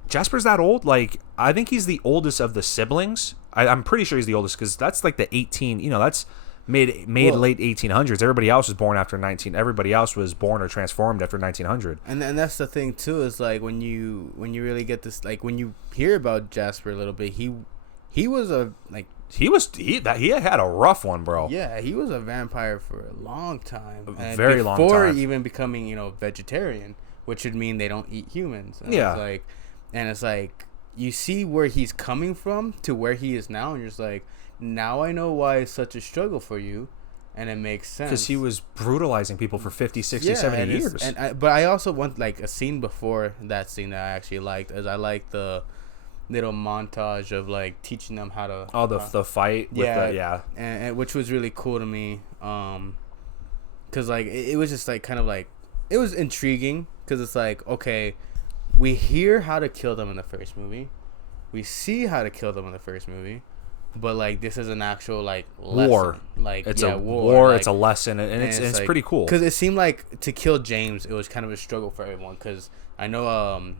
Jasper's that old? Like, I think he's the oldest of the siblings. I'm pretty sure he's the oldest because that's like the 18. You know, that's made late 1800s. Everybody else was born after 19. Everybody else was born or transformed after 1900. And that's the thing too, is like when you really get this, like when you hear about Jasper a little bit, he was a like he had a rough one, bro. Yeah, he was a vampire for a long time, Very long time, before even becoming vegetarian, which would mean they don't eat humans. And it's like you see where he's coming from to where he is now, and you're just like, now I know why it's such a struggle for you, and it makes sense. Because he was brutalizing people for 50, 60, 70 years. But I also want like a scene before that scene that I actually liked, as I liked the little montage of like teaching them how to the fight with and which was really cool to me, because like it was just like kind of like it was intriguing, because it's like, okay, we hear how to kill them in the first movie, we see how to kill them in the first movie, but like this is an actual like lesson. War. Like it's a war. Like, it's a lesson, and it's like, pretty cool, because it seemed like to kill James, it was kind of a struggle for everyone, because I know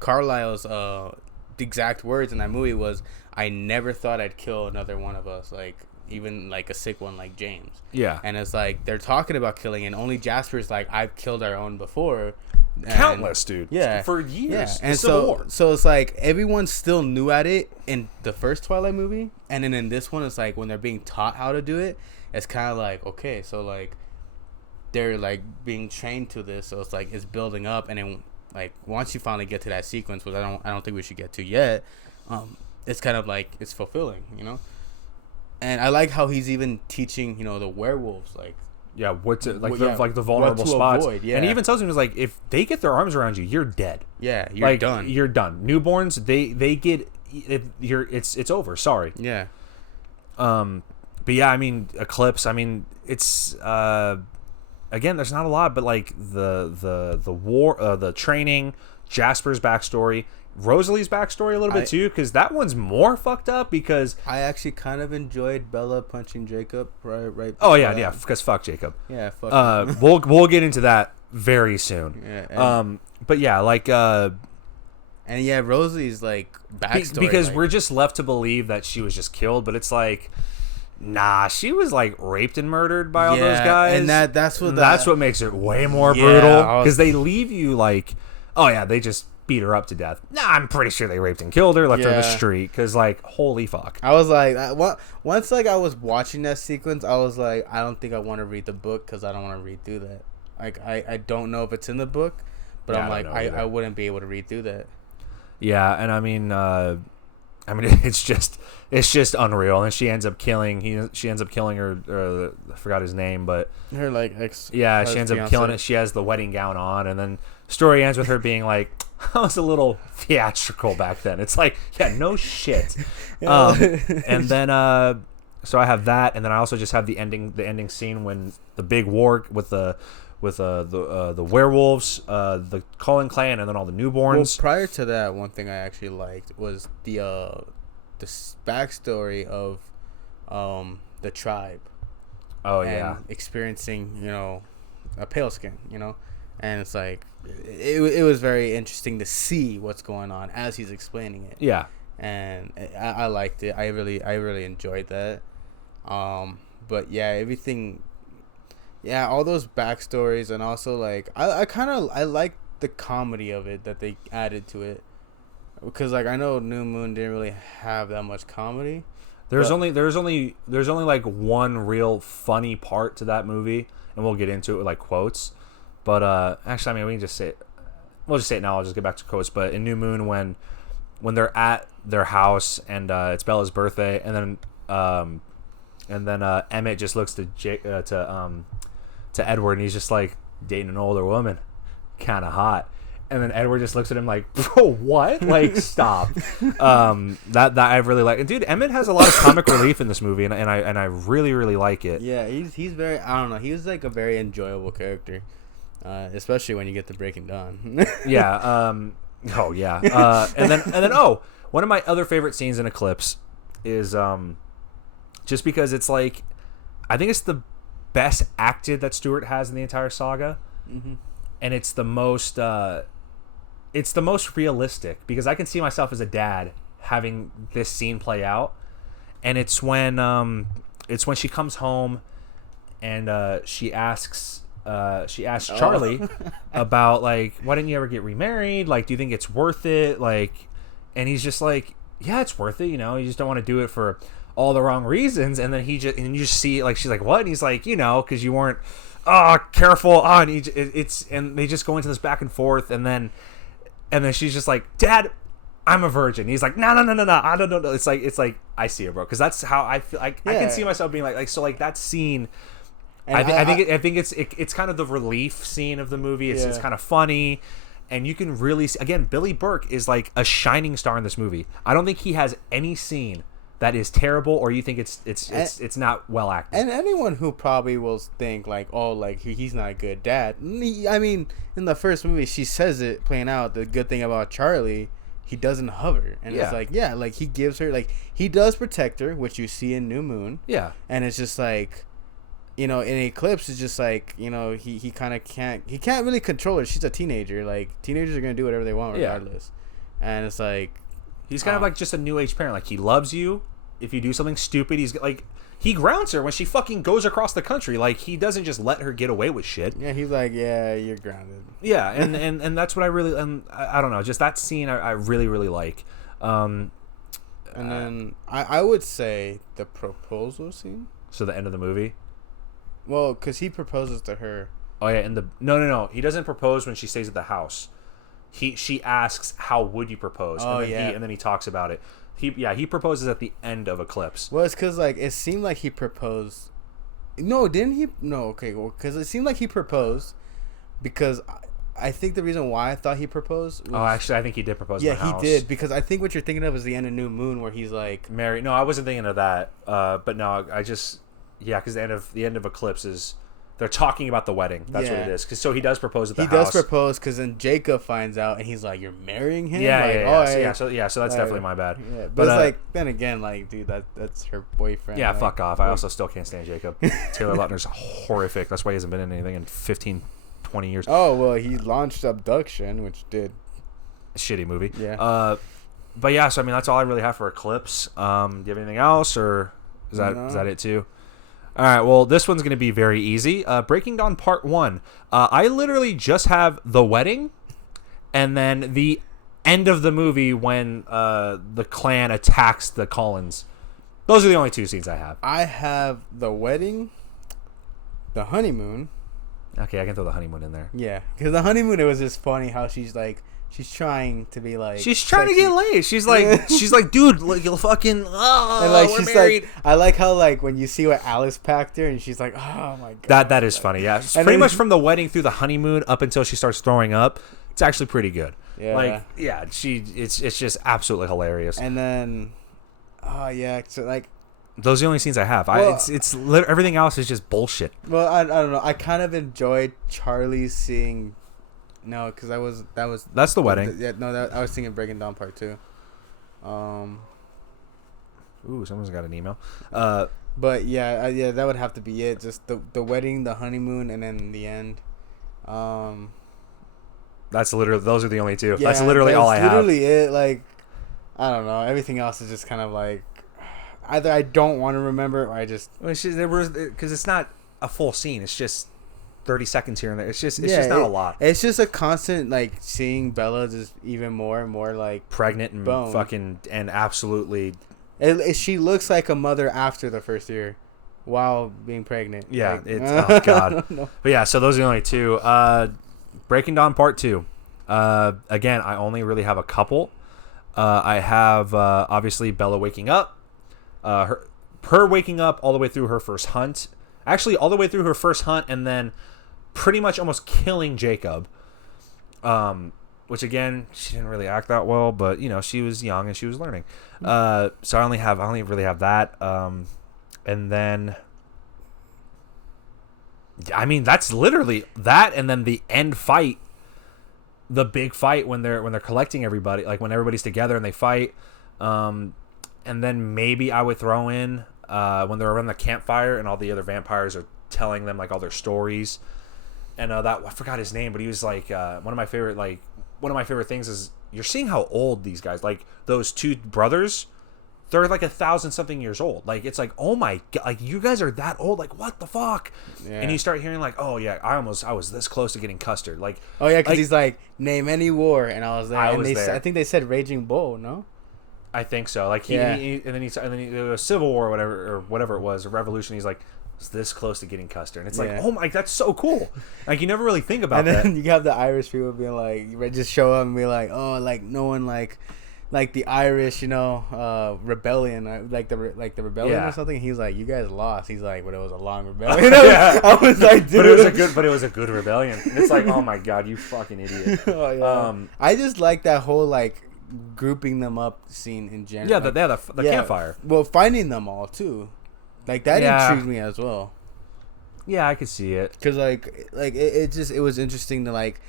Carlisle's exact words in that movie was, I never thought I'd kill another one of us, like even like a sick one like James. Yeah. And it's like they're talking about killing, and only Jasper's like, I've killed our own before. Countless, dude. Yeah. For years. Yeah. And so it's like everyone's still new at it in the first Twilight movie, and then in this one it's like when they're being taught how to do it, it's kind of like, okay, so like they're like being trained to this, so it's like it's building up, and then like once you finally get to that sequence, which I don't think we should get to yet, it's kind of like it's fulfilling, And I like how he's even teaching, the werewolves, like, yeah, the vulnerable spots. Avoid, yeah. And he even tells him, he's like, if they get their arms around you, you're dead. Yeah, you're done. You're done. Newborns, they get it's over. Sorry. Yeah. But yeah, I mean, Eclipse. I mean, it's again, there's not a lot, but like the war, the training, Jasper's backstory, Rosalie's backstory a little bit too, because that one's more fucked up. Because I actually kind of enjoyed Bella punching Jacob right. Oh yeah, because fuck Jacob. Yeah, fuck. We'll get into that very soon. Yeah. But yeah, like and yeah, Rosalie's like backstory, because like, we're just left to believe that she was just killed, but it's like, nah, she was like raped and murdered by all those guys, and that's what makes it way more brutal, because they leave you like, oh yeah, they just beat her up to death. Nah, I'm pretty sure they raped and killed her, left her in the street, because like, holy fuck. I was like, once like I was watching that sequence, I was like, I don't think I want to read the book, because I don't want to read through that. Like I don't know if it's in the book, but I'm like, I wouldn't be able to read through that. Yeah, and I mean it's just unreal. And she ends up killing her. I forgot his name, but her like ex. Yeah, she ends up killing it. She has the wedding gown on, and then story ends with her being like, "I was a little theatrical back then." It's like, yeah, no shit. And then so I have that, and then I also just have the ending scene when the big war with the werewolves, the Cullen clan, and then all the newborns. Well, prior to that, one thing I actually liked was the backstory of the tribe. Oh, and yeah. Experiencing, a pale skin, and it's like it was very interesting to see what's going on as he's explaining it. Yeah. And I liked it. I really enjoyed that. But yeah, everything. Yeah, all those backstories, and also like I like the comedy of it that they added to it, because like I know New Moon didn't really have that much comedy. There's only like one real funny part to that movie, and we'll get into it with like quotes. But actually, I mean, we can just say it. We'll just say it now. I'll just get back to quotes. But in New Moon, when they're at their house and it's Bella's birthday, and then Emmett just looks to Edward, and he's just like, dating an older woman, kind of hot. And then Edward just looks at him like, bro, what? Like, stop. That I really like. And dude, Emmett has a lot of comic relief in this movie, and I really, really like it. Yeah, he's very, I don't know, he was like a very enjoyable character, especially when you get to Breaking Dawn. Yeah. Oh yeah. And then one of my other favorite scenes in Eclipse is just because it's like, I think it's the best acted that Stewart has in the entire saga. Mm-hmm. and it's the most realistic because I can see myself as a dad having this scene play out, and it's when she comes home and she asks Charlie about like, why didn't you ever get remarried? Like, do you think it's worth it? Like, and he's just like, yeah, it's worth it. You know, you just don't want to do it for all the wrong reasons. And then you just see like, she's like, what? And he's like, you know, because you weren't careful. And and they just go into this back and forth, and then she's just like, Dad, I'm a virgin. He's like, no, I don't know. It's like I see it, bro, because that's how I feel. Like, I can see myself being like so like that scene. I think it's kind of the relief scene of the movie. It's kind of funny, and you can really see, again, Billy Burke is like a shining star in this movie. I don't think he has any scene that is terrible or you think it's not well acted. And anyone who probably will think like, oh, like he's not a good dad. I mean, in the first movie, she says it playing out. The good thing about Charlie, he doesn't hover, and it's like, like he gives her, like, he does protect her, which you see in New Moon. Yeah, and it's just like, you know, in Eclipse, it's just like, you know, he kind of can't really control her. She's a teenager. Like, teenagers are gonna do whatever they want regardless. And it's like, he's kind of like just a new age parent. Like, he loves you. If you do something stupid, he's like, he grounds her when she fucking goes across the country. Like, he doesn't just let her get away with shit. Yeah, he's like, yeah, you're grounded. Yeah, and that's what I really, I don't know, just that scene I really, really like. And then I would say the proposal scene. So the end of the movie? Well, because he proposes to her. Oh, yeah, no. He doesn't propose when she stays at the house. She asks, how would you propose? Oh, and then he talks about it. He proposes at the end of Eclipse. Well, it's because, like, it seemed like he proposed. No, didn't he? No, okay, well, because it seemed like he proposed because I think the reason why I thought he proposed was, actually, I think he did propose in the house. Yeah, he did, because I think what you're thinking of is the end of New Moon where he's, like... married. No, I wasn't thinking of that. But no, I just... Yeah, because the end of Eclipse is... They're talking about the wedding. That's what it is. So he does propose at the house. He does propose because then Jacob finds out and he's like, "You're marrying him." Yeah. So that's definitely my bad. Yeah, but it's like, then again, like, dude, that's her boyfriend. Yeah, like, fuck off. I also still can't stand Jacob. Taylor Lautner's horrific. That's why he hasn't been in anything in 15, 20 years. Oh well, he launched Abduction, which did a shitty movie. Yeah. But yeah, so I mean, that's all I really have for Eclipse. Do you have anything else, or is that it too? All right, well, this one's going to be very easy. Breaking Dawn Part 1. I literally just have the wedding and then the end of the movie when the clan attacks the Cullens. Those are the only two scenes I have. I have the wedding, the honeymoon. Okay, I can throw the honeymoon in there. Yeah, because the honeymoon, it was just funny how she's like... She's trying to be like... She's trying to get laid. She's like, dude, like, you'll fucking... Oh, and like, we're she's married. Like, I like how, like, when you see what Alice packed her, and she's like, oh, my God. That is funny, yeah. Pretty much from the wedding through the honeymoon up until she starts throwing up, it's actually pretty good. Yeah. Like, yeah, it's just absolutely hilarious. And then... Oh, yeah, so, like... Those are the only scenes I have. Well, everything else is just bullshit. Well, I don't know. I kind of enjoyed Charlie seeing... No, because that's the wedding. I was thinking Breaking Dawn Part 2. Ooh, someone's got an email. But yeah, that would have to be it. Just the wedding, the honeymoon, and then the end. That's literally, those are the only two. Yeah, that's literally all I have. That's literally it. Like, I don't know. Everything else is just kind of like, either I don't want to remember or I just... Because it's not a full scene. It's just 30 seconds here and there. It's just not a lot. It's just a constant, like, seeing Bella just even more and more, like... pregnant and fucking... And absolutely... She looks like a mother after the first year while being pregnant. Yeah, like, it's... Oh, God. But yeah, so those are the only two. Breaking Dawn Part 2. Again, I only really have a couple. I have, obviously, Bella waking up. Her waking up all the way through her first hunt. Actually, all the way through her first hunt and then pretty much almost killing Jacob. Which, again, she didn't really act that well, but, you know, she was young and she was learning. So I only really have that. And then... I mean, that's literally that, and then the end fight, the big fight when they're collecting everybody, like when everybody's together and they fight, and then maybe I would throw in when they're around the campfire and all the other vampires are telling them like all their stories, and that I forgot his name, but he was like one of my favorite things is you're seeing how old these guys, like those two brothers, they're like 1,000-something years old. Like it's like, oh my god, like you guys are that old. Like what the fuck? Yeah. And you start hearing like, oh yeah, I was this close to getting custard. Like oh yeah, because he's like, name any war, and I was there. I think they said Raging Bull, no? I think so. Like he and then there was Civil War or whatever it was, a revolution. He's like, was this close to getting custard. And it's like, oh my, that's so cool. Like you never really think about that. And then you have the Irish people being like, just show up and be like, oh, like no one like the Irish, rebellion, like the rebellion or something. He's like, you guys lost. He's like, but it was a long rebellion. I was like, dude, but it was a good rebellion. And it's like, oh my god, you fucking idiot. Oh, yeah. I just like that whole like grouping them up scene in general. Yeah, the campfire. Well, finding them all too, like that intrigued me as well. Yeah, I could see it because it was interesting to like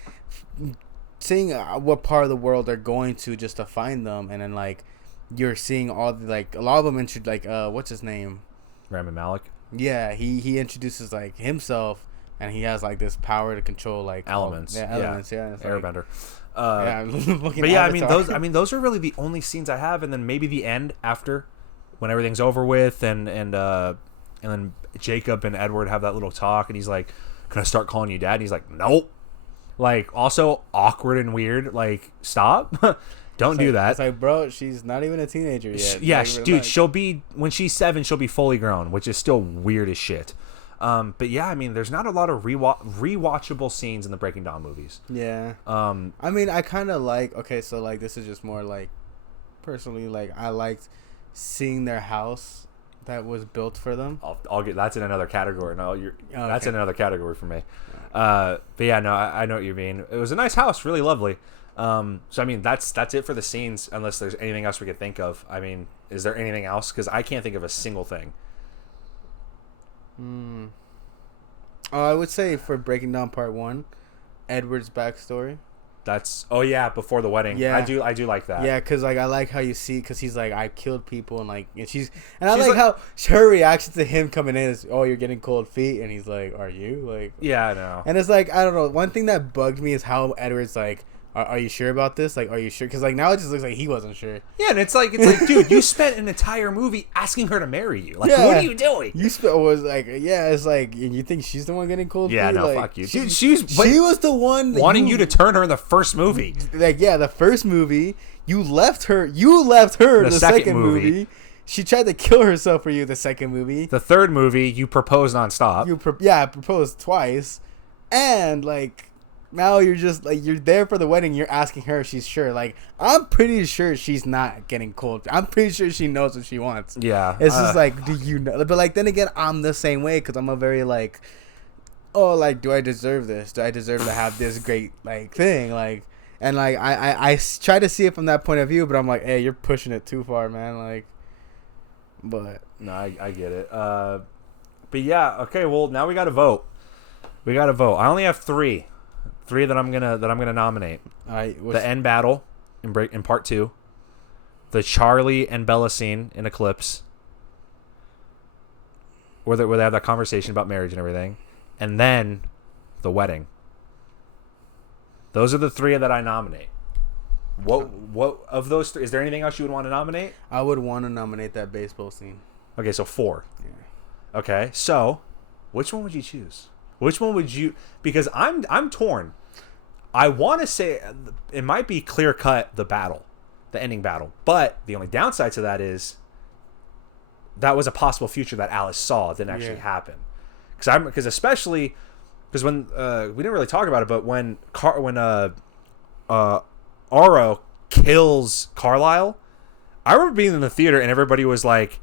seeing what part of the world they're going to just to find them, and then like you're seeing all the, like a lot of them like what's his name, Rami Malek. Yeah, he introduces like himself, and he has like this power to control like elements. Elements. Airbender. But yeah, I mean those are really the only scenes I have, and then maybe the end after, when everything's over with, and then Jacob and Edward have that little talk, and he's like, "Can I start calling you Dad?" And he's like, "Nope." Like, also awkward and weird. Like, stop. Don't do that. It's like, bro, she's not even a teenager yet. Yeah, dude, she'll be, when she's 7, she'll be fully grown, which is still weird as shit. But yeah, I mean, there's not a lot of rewatchable scenes in the Breaking Dawn movies. Yeah. I mean, I kind of like, okay, so like, this is just more like, personally, like, I liked seeing their house that was built for them. I'll get, that's in another category. No, that's in another category for me. But yeah, no, I know what you mean. It was a nice house, really lovely. So I mean, that's it for the scenes, unless there's anything else we could think of. I mean, is there anything else? Because I can't think of a single thing. I would say for Breaking Dawn Part 1, Edward's backstory. That's before the wedding. Yeah, I do like that. Yeah, because like I like how you see, because he's like, I killed people, and like, and I like how her reaction to him coming in is, oh, you're getting cold feet, and he's like, are you? Like, yeah, I know. And it's like, I don't know. One thing that bugged me is how Edward's like, are you sure about this? Like, are you sure? Because like now it just looks like he wasn't sure. Yeah, and it's like, dude, you spent an entire movie asking her to marry you. Like, what are you doing? It's like, and you think she's the one getting cold feet? Yeah, no, like, fuck you. She was the one wanting you to turn her in the first movie. Like, yeah, the first movie, you left her the second movie. She tried to kill herself for you the second movie. The third movie, you proposed nonstop. I proposed twice, and like. Now you're just like, you're there for the wedding. You're asking her if she's sure. Like, I'm pretty sure she's not getting cold. I'm pretty sure she knows what she wants. Yeah. It's just like, do you know? But like, then again, I'm the same way, because I'm a very like, oh, like, do I deserve this? Do I deserve to have this great like thing? Like, and like, I try to see it from that point of view, but I'm like, hey, you're pushing it too far, man. Like, but no, I get it. But yeah, okay. Well, now we got to vote. I only have three that I'm gonna nominate. The end battle in part 2, the Charlie and Bella scene in Eclipse, where they have that conversation about marriage and everything, and then the wedding. Those are the 3 that I nominate. What of those 3? Is there anything else you would want to nominate? I would want to nominate that baseball scene. Okay, so 4. Yeah. Okay, so which one would you choose? Which one would you? Because I'm torn. I want to say it might be clear cut, the ending battle, but the only downside to that is that was a possible future that Alice saw didn't actually happen. Because especially because when we didn't really talk about it, but when Aro kills Carlisle, I remember being in the theater and everybody was like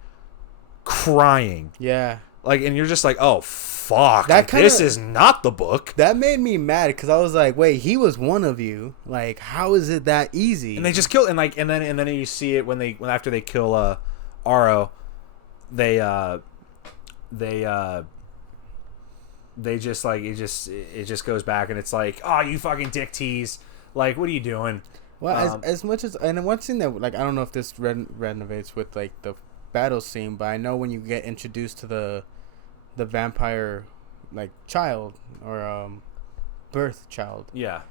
crying. Yeah. Like, and you're just like, oh, fuck. This is not the book. That made me mad, because I was like, wait, he was one of you. Like, how is it that easy? And they just kill, and then you see it when after they kill Aro, they just like, it just goes back, and it's like, oh, you fucking dick tease. Like, what are you doing? Well, as much as, and one thing that, like, I don't know if this renovates with like the battle scene, but I know when you get introduced to the vampire like child, or birth child. Yeah.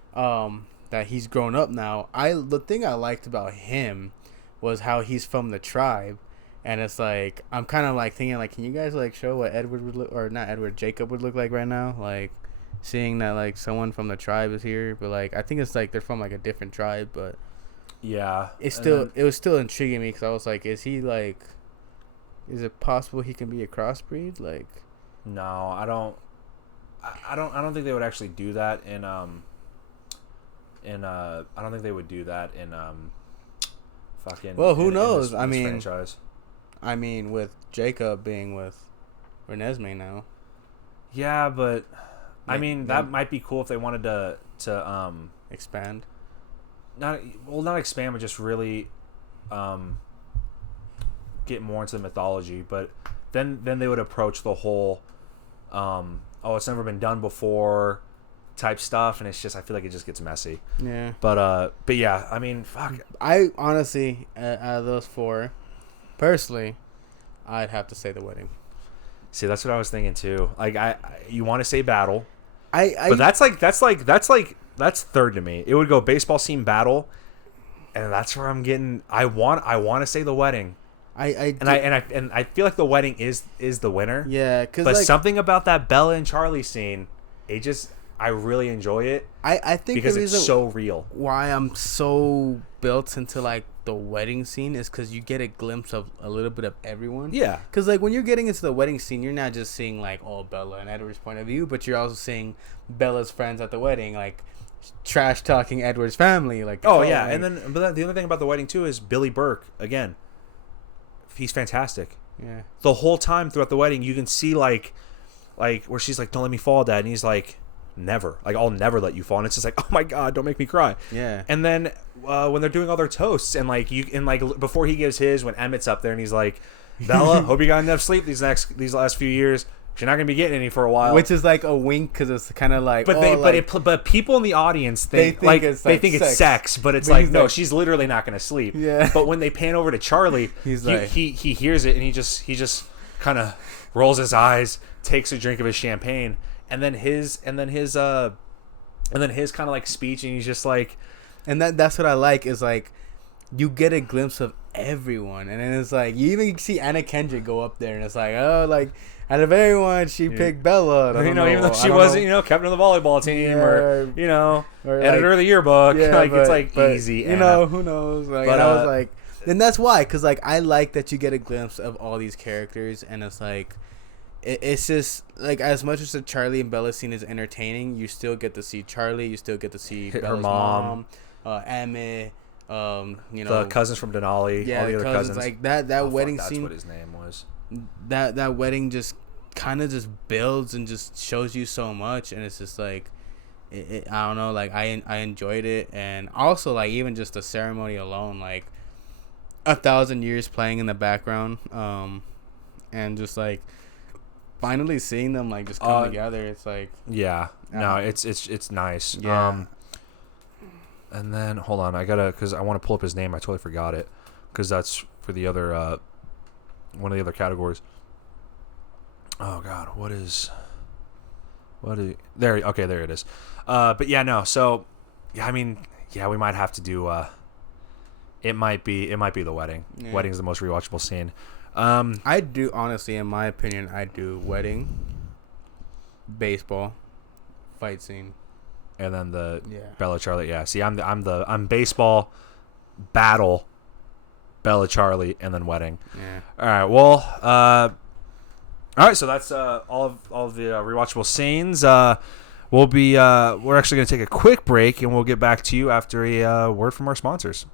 That he's grown up now. The thing I liked about him was how he's from the tribe, and it's like I'm kind of like thinking like, can you guys like show what Edward would look, or not Edward, Jacob would look like right now, like seeing that like someone from the tribe is here, but like I think it's like they're from like a different tribe, but yeah, it was still intriguing me because I was like, is it possible he can be a crossbreed? Like, no, I don't think they would actually do that I don't think they would do that in fucking. Well, who in knows? this franchise. I mean, with Jacob being with Renesmee now. Yeah, but I mean that might be cool if they wanted to expand. Not expand, but just really get more into the mythology. But then they would approach the whole it's never been done before type stuff, and it's just I feel like it just gets messy. Yeah. But yeah, I mean, fuck. I honestly, out of those four, personally, I'd have to say the wedding. See, that's what I was thinking too. Like you want to say battle, but that's third to me. It would go baseball scene, battle, and that's where I'm getting. I want to say the wedding. I feel like the wedding is the winner. Yeah, but like, something about that Bella and Charlie scene, I really enjoy it. I think because it's so real. Why I'm so built into like the wedding scene is because you get a glimpse of a little bit of everyone. Yeah. Because like when you're getting into the wedding scene, you're not just seeing like Bella and Edward's point of view, but you're also seeing Bella's friends at the wedding, like trash talking Edward's family. Like yeah, like, and then but the other thing about the wedding too is Billy Burke again. He's fantastic. Yeah. The whole time throughout the wedding, you can see like where she's like, "Don't let me fall, Dad," and he's like, "Never. Like I'll never let you fall." And it's just like, "Oh my God, don't make me cry." Yeah. And then when they're doing all their toasts and like before he gives his, when Emmett's up there and he's like, "Bella, hope you got enough sleep these last few years. You're not gonna be getting any for a while." Which is like a wink because it's kind of like. But people in the audience think it's sex, but it's like no, she's literally not gonna sleep. Yeah. But when they pan over to Charlie, he hears it and he just kind of rolls his eyes, takes a drink of his champagne, and then his kind of like speech, and he's just like, and that's what I like is like you get a glimpse of everyone, and then it's like you even see Anna Kendrick go up there, and it's like like. Out of everyone, she picked Bella. Even though she wasn't, captain of the volleyball team, or editor of the yearbook. Yeah, it's like easy. Who knows? Like, and I was like, and that's why, because like I like that you get a glimpse of all these characters, and it's like, it's just like as much as the Charlie and Bella scene is entertaining, you still get to see Charlie, you still get to see Bella's mom, Emmett. The cousins from Denali, all the other cousins. Like that wedding scene. That's what his name was. That wedding just kind of just builds and just shows you so much, and it's just like I don't know, like I enjoyed it, and also like even just the ceremony alone, like 1,000 years playing in the background, and just like finally seeing them like just come together. It's like it's nice. Yeah. And then hold on, because I want to pull up his name. I totally forgot it because that's for the other. One of the other categories. Oh God, there it is. But yeah, no. So, yeah, I mean, yeah, we might have to do. It might be the wedding. Yeah. Wedding's the most rewatchable scene. I do honestly, in my opinion, I do wedding, baseball, fight scene, and then the Bella Charlie. Yeah, see, I'm baseball, battle, Bella Charlie, and then wedding. Yeah. All right. Well. All right. So that's all of the rewatchable scenes. We're actually going to take a quick break, and we'll get back to you after a word from our sponsors.